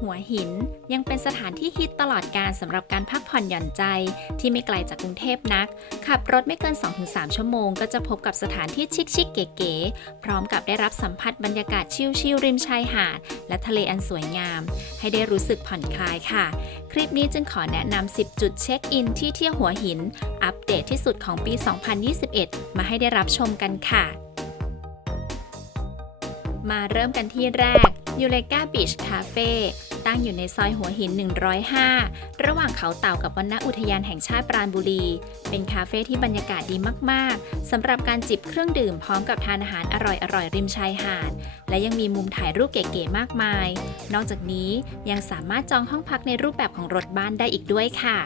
หัวหิน ยังเป็นสถานที่ฮิตตลอดการสำหรับการพักผ่อนหย่อนใจ ที่ไม่ไกลจากกรุงเทพนัก ขับรถไม่เกิน 2-3 ชั่วโมง ก็จะพบกับสถานที่ชิคๆเก๋ๆพร้อมกับได้รับสัมผัสบรรยากาศชิลๆริมชายหาด และทะเลอันสวยงาม ให้ได้รู้สึกผ่อนคลายค่ะ คลิปนี้จึงขอแนะนำ 10 จุดเช็คอินที่เที่ยวหัวหิน อัปเดตที่สุดของปี 2021 มาให้ได้รับชมกันค่ะมาเริ่มกันที่แรกยูเลกาบีชคาเฟ่ ตั้งอยู่ในซอยหัวหิน 105 ระหว่างเขาเต่ากับวนอุทยานแห่งชาติปราณบุรี เป็นคาเฟ่ที่บรรยากาศดีมาก ๆสำหรับการจิบเครื่องดื่มพร้อมกับทานอาหารอร่อยๆริมชายหาด และยังมีมุมถ่ายรูปเก๋ๆมากมาย นอกจากนี้ยังสามารถจองห้องพักในรูปแบบของรถบ้านได้อีกด้วยค่ะ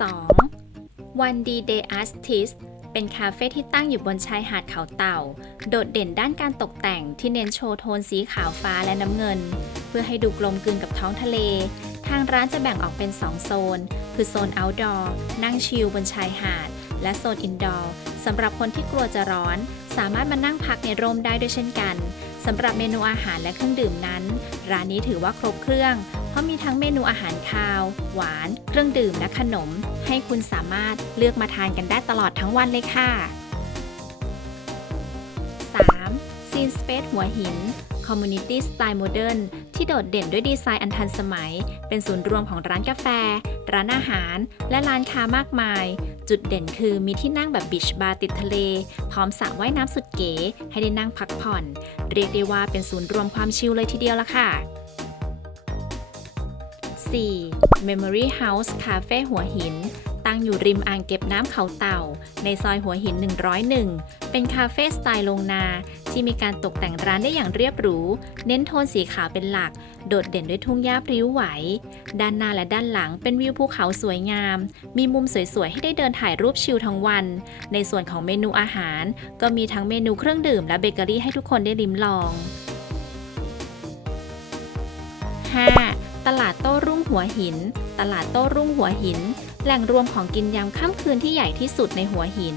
2. One D Day Artist เป็นคาเฟ่ที่ตั้งอยู่บนชายหาดเขาเต่า โดดเด่นด้านการตกแต่งที่เน้นโชว์โทนสีขาวฟ้าและน้ำเงิน เพื่อให้ดูกลมกลืนกับท้องทะเล ทางร้านจะแบ่งออกเป็น 2 โซน คือโซน outdoor นั่งชิลบนชายหาด และโซน indoor สำหรับคนที่กลัวจะร้อน สามารถมานั่งพักในร่มได้ด้วยเช่นกัน สำหรับเมนูอาหารและเครื่องดื่มนั้น ร้านนี้ถือว่าครบเครื่อง เพราะมีทั้งเมนูอาหารคาว หวาน เครื่องดื่มและขนม ให้คุณสามารถเลือกมาทานกันได้ตลอดทั้งวันเลยค่ะ 3. ซีนสเปซหัวหิน Community Style Modern ที่โดดเด่นด้วยดีไซน์อันทันสมัย เป็นศูนย์รวมของร้านกาแฟ ร้านอาหาร และร้านค้ามากมาย จุดเด่นคือมีที่นั่งแบบบีชบาร์ติดทะเล พร้อมสระว่ายน้ำสุดเก๋ ให้ได้นั่งพักผ่อน เรียกได้ว่าเป็นศูนย์รวมความชิลเลยทีเดียวละค่ะ 4. Memory House Cafe หัวหิน ตั้งอยู่ริมอ่างเก็บน้ำเขาเต่า ในซอยหัวหิน 101 เป็นคาเฟ่สไตล์ลงนา ที่มีการตกแต่งร้านได้อย่างเรียบหรู เน้นโทนสีขาวเป็นหลัก โดดเด่นด้วยทุ่งหญ้าพริ้วไหว ด้านหน้าและด้านหลังเป็นวิวภูเขาสวยงาม มีมุมสวยๆ ให้ได้เดินถ่ายรูปชิลทั้งวัน ในส่วนของเมนูอาหาร ก็มีทั้งเมนูเครื่องดื่มและเบเกอรี่ให้ทุกคนได้ลิ้มลอง 5. ตลาดโต้รุ่งหัวหิน ตลาดโต้รุ่งหัวหิน แหล่งรวมของกินยามค่ำคืนที่ใหญ่ที่สุดในหัวหิน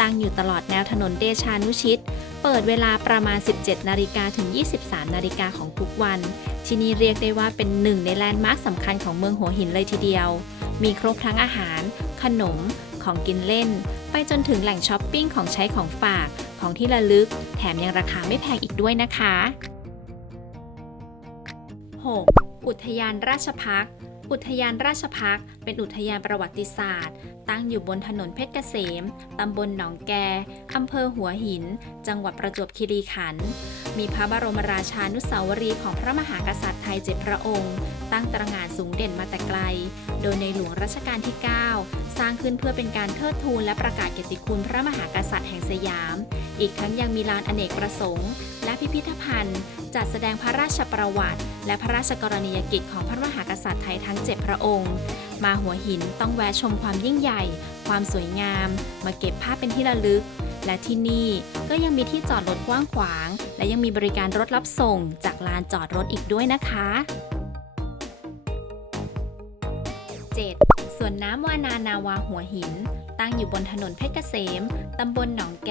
ตั้งอยู่ตลอดแนวถนนเดชานุชิต เปิดเวลาประมาณ 17 นาฬิกาถึง 23 นาฬิกาของทุกวัน ที่นี่เรียกได้ว่าเป็นหนึ่งในแลนด์มาร์คสำคัญของเมืองหัวหินเลยทีเดียว มีครบทั้งอาหาร ขนม ของกินเล่น ไปจนถึงแหล่งช้อปปิ้งของใช้ของฝาก ของที่ระลึก แถมยังราคาไม่แพงอีกด้วยนะคะ 6. อุทยานราชพักษ์ อุทยานราชพักเป็นอุทยานประวัติศาสตร์ ตั้งอยู่บนถนนเพชรเกษม ตำบลหนองแก อำเภอหัวหิน จังหวัดประจวบคีรีขันธ์ มีพระบรมราชานุสาวรีย์ของพระมหากษัตริย์ไทยเจ็ดพระองค์ ตั้งตระหง่านสูงเด่นมาแต่ไกล โดยในหลวงรัชกาลที่ 9 สร้างขึ้นเพื่อเป็นการเทิดทูนและประกาศเกียรติคุณพระมหากษัตริย์แห่งสยาม อีกทั้งยังมีลานอเนกประสงค์ พิพิธภัณฑ์ จัดแสดงพระราชประวัติ และพระราชกรณียกิจของพระมหากษัตริย์ไทยทั้ง 7 พระองค์ มาหัวหินต้องแวะชมความยิ่งใหญ่ ความสวยงาม มาเก็บภาพเป็นที่ระลึก และที่นี่ก็ยังมีที่จอดรถกว้างขวาง และยังมีบริการรถรับส่ง จากลานจอดรถอีกด้วยนะคะ 7. ส่วนน้ำวานานาวาหัวหิน ตั้งอยู่บนถนนเพชรเกษม ตำบลหนองแก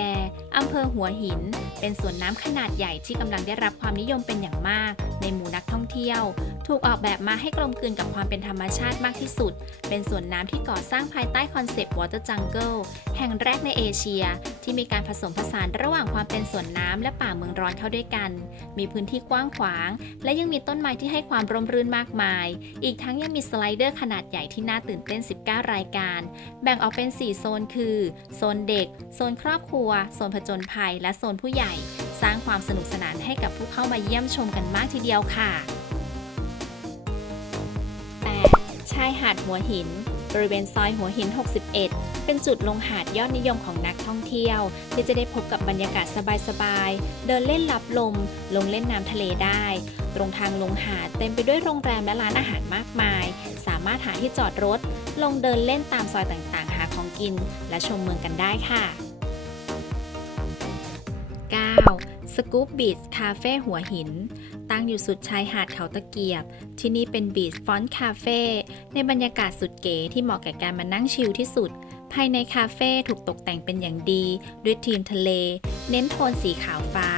อำเภอหัวหิน เป็นสวนน้ำขนาดใหญ่ที่กำลังได้รับความนิยมเป็นอย่างมาก ในหมู่นักท่องเที่ยว ถูกออกแบบมาให้กลมกลืนกับความเป็นธรรมชาติมากที่สุด เป็นสวนน้ำที่ก่อสร้างภายใต้คอนเซปต์ Water Jungle แห่งแรกในเอเชียที่มีการผสมผสานระหว่างความเป็นสวนน้ำและป่าเมืองร้อนเข้าด้วยกัน มีพื้นที่กว้างขวาง และยังมีต้นไม้ที่ให้ความร่มรื่นมากมาย อีกทั้งยังมีสไลเดอร์ขนาดใหญ่ที่น่าตื่นเต้น 19 รายการ แบ่งออกเป็น 4 โซนคือ โซนเด็ก โซนครอบครัว โซนผจญภัย และโซนผู้ใหญ่ สร้างความสนุกสนานให้กับผู้เข้ามาเยี่ยมชมกันมากทีเดียวค่ะ 8. ชายหาดหัวหิน บริเวณซอยหัวหิน 61 เป็นจุดลงหาดยอดนิยมของนักท่องเที่ยว ที่จะได้พบกับบรรยากาศสบายๆ เดินเล่นลับลม ลงเล่นน้ำทะเลได้ ตรงทางลงหาดเต็มไปด้วยโรงแรมและร้านอาหารมากมาย สามารถหาที่จอดรถ ลงเดินเล่นตามซอยต่างๆ หาของกิน และชมเมืองกันได้ค่ะ 9. สกู๊ปบีชคาเฟ่หัวหิน ตั้งอยู่สุดชายหาดเขาตะเกียบ ที่นี่เป็นบีชฟอนต์คาเฟ่ในบรรยากาศสุดเก๋ที่เหมาะแก่การมานั่งชิลที่สุด ภายในคาเฟ่ถูกตกแต่งเป็นอย่างดี ด้วยทีมทะเล เน้นโทนสีขาวฟ้า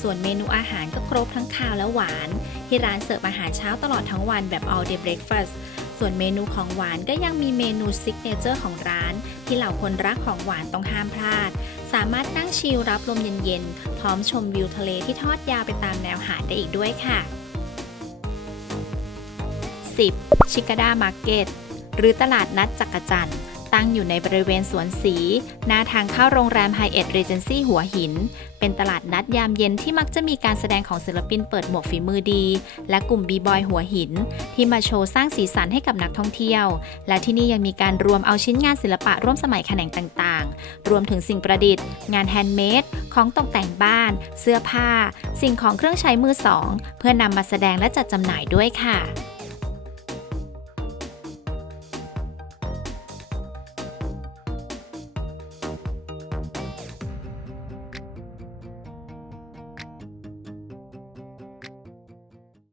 ส่วนเมนูอาหารก็ครบทั้งคาวและหวาน ที่ร้านเสิร์ฟอาหารเช้าตลอดทั้งวันแบบ all day breakfast ส่วนเมนูของหวานก็ยังมีเมนูซิกเนเจอร์ของร้าน ที่เหล่าคนรักของหวานต้องห้ามพลาด สามารถนั่งชิลรับลมเย็นๆ พร้อมชมวิวทะเลที่ทอดยาวไปตามแนวหาดได้อีกด้วยค่ะ 10. ชิกาดามาร์เก็ตหรือตลาดนัดจักรจันทร์ ตั้งอยู่ในบริเวณสวนสี หน้าทางเข้าโรงแรมไฮเอ็ดเรเจนซี่หัวหิน เป็นตลาดนัดยามเย็นที่มักจะมีการแสดงของศิลปินเปิดหมวกฝีมือดี และกลุ่มบีบอยหัวหิน ที่มาโชว์สร้างสีสันให้กับนักท่องเที่ยว และที่นี่ยังมีการรวมเอาชิ้นงานศิลปะร่วมสมัยแขนงต่างๆ รวมถึงสิ่งประดิษฐ์ งานแฮนด์เมดของตกแต่งบ้าน เสื้อผ้า สิ่งของเครื่องใช้มือสอง เพื่อนำมาแสดงและจัดจำหน่ายด้วยค่ะ